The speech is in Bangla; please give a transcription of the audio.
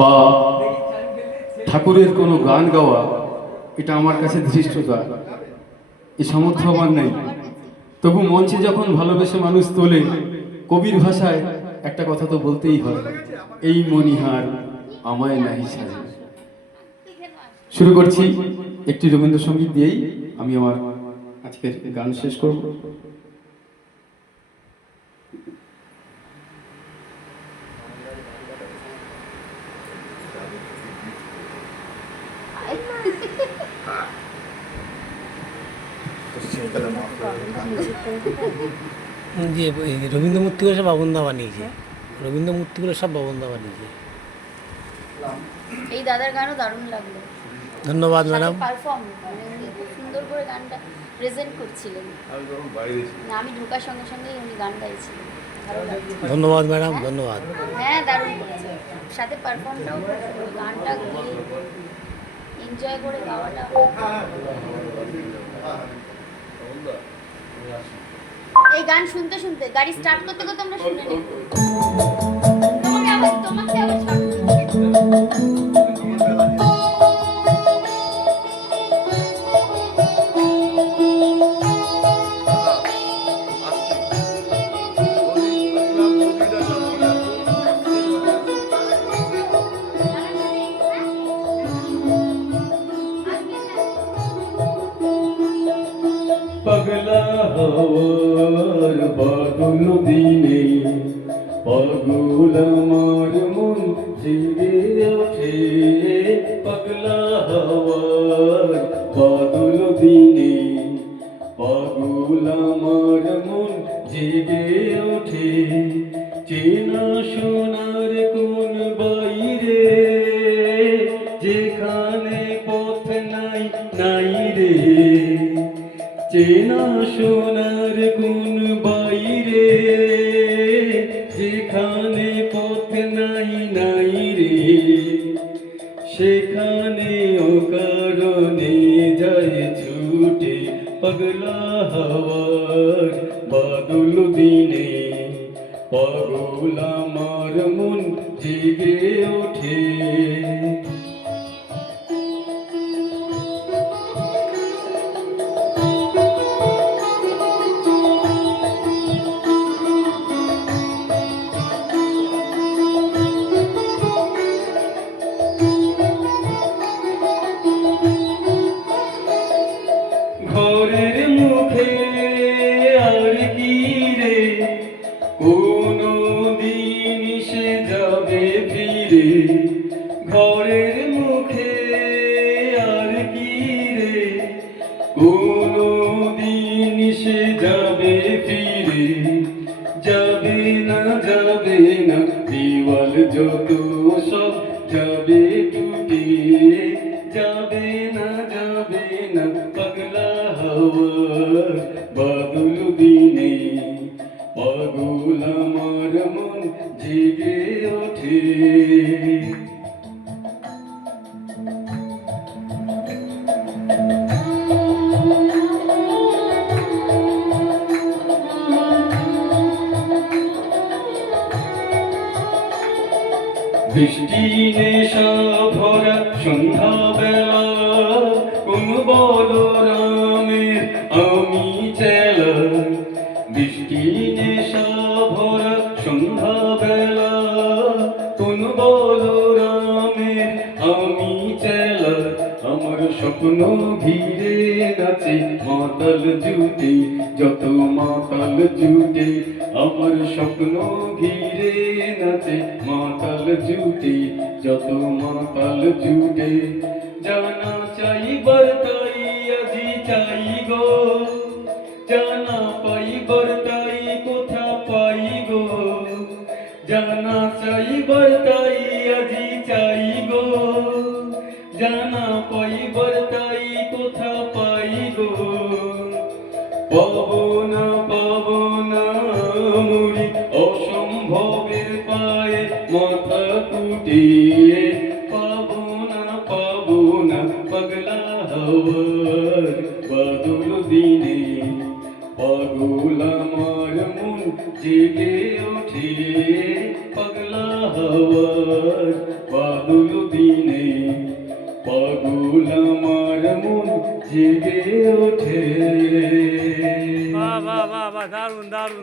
বা ঠাকুরের কোনো গান গাওয়া, এটা আমার কাছে ধৃষ্টতা, এই সামর্থ্য আমার নেই। তবু মঞ্চে যখন ভালোবেসে মানুষ তোলে, কবির ভাষায় একটা কথা তো বলতেই হয়, এই মনিহার আমায় নাহি ছাড়ে। শুরু করছি একটি রবীন্দ্রসঙ্গীত দিয়েই আমি আমার আজকের গান শেষ করব। যে রবীন্দ্র মূর্তিগুলো সব বাবনদা বানিয়েছে, রবীন্দ্র মূর্তিগুলো সব বাবনদা বানিয়েছে। এই দাদার গানও দারুণ লাগলো। ধন্যবাদ ম্যাডাম। পারফর্ম উনি খুব সুন্দর করে গানটা প্রেজেন্ট করছিলেন। আমি ঢোকার সঙ্গে সঙ্গেই উনি গান গাইছিলেন, ভালো লাগছে। ধন্যবাদ ম্যাডাম, ধন্যবাদ। হ্যাঁ দারুণ করেছে, সাথে পারফর্মটাও গানটা এনজয় করে গাওয়াটা। এই গান শুনতে শুনতে গাড়ি স্টার্ট করতে করতে আমরা শুনে নেব। তোমাকে আবার पगला हवार बादल दिने पागल আমার মন জেগে ওঠে। पगला हवार बादल दिने पागल আমার মন জেগে ওঠে। চেনা সোনার কোন বাইরে যেখানে পথ নাই নাই রে। চেনা সোনার কোন বাইরে যেখানে পথ নাই নাই রে। সেখানে অকারণে যায় ছুটে। পাগলা হাওয়ার বাদল দিনে পাগল আমার মন জেগে ওঠে। ঘরের মুখে আর কি রে কোনো দিন সে যাবে ফিরে। ঘরের মুখে আর কি রে কোনো দিন সে যাবে ফিরে। যাবে না দেওয়াল যত সব যাবে টুটে। যাবে না পাগলা হাওয়ার বাদল দিনে পাগল আমার মন জেগে ওঠে। বৃষ্টি নেশা ভরা সন্ধ্যাবেলা কোন বলরামের আমি চেলা। বৃষ্টি নেশা ভরা সন্ধ্যাবেলা কোন বলরামের আমি চেলা। আমার স্বপ্ন ঘিরে নাচে মাতাল জুটে যত মাতাল জুটে। আমার স্বপ্ন ঘিরে নাচে মাতাল জুটে যত মাতাল জুটে। জানা চাইবার তাই আজি চাই গো, জানা পাইবার তাই কোথা পাই গো। জানা চাইবার তাই আজি চাই গো, জানা পাইবার তাই কোথা পাই গো। পাবো না মুড়ি অসম্ভবের পায়ে মাথা কুটিয়ে। পাবো না পাগলা হাওয়ার বাদল দিনে পাগল আমার মন জেগে ওঠে। পাগলা হাওয়ার দিনে পাগল আমার মন জেগে ওঠে। বাহ বাহ বাহ বাহ, দারুণ দারুণ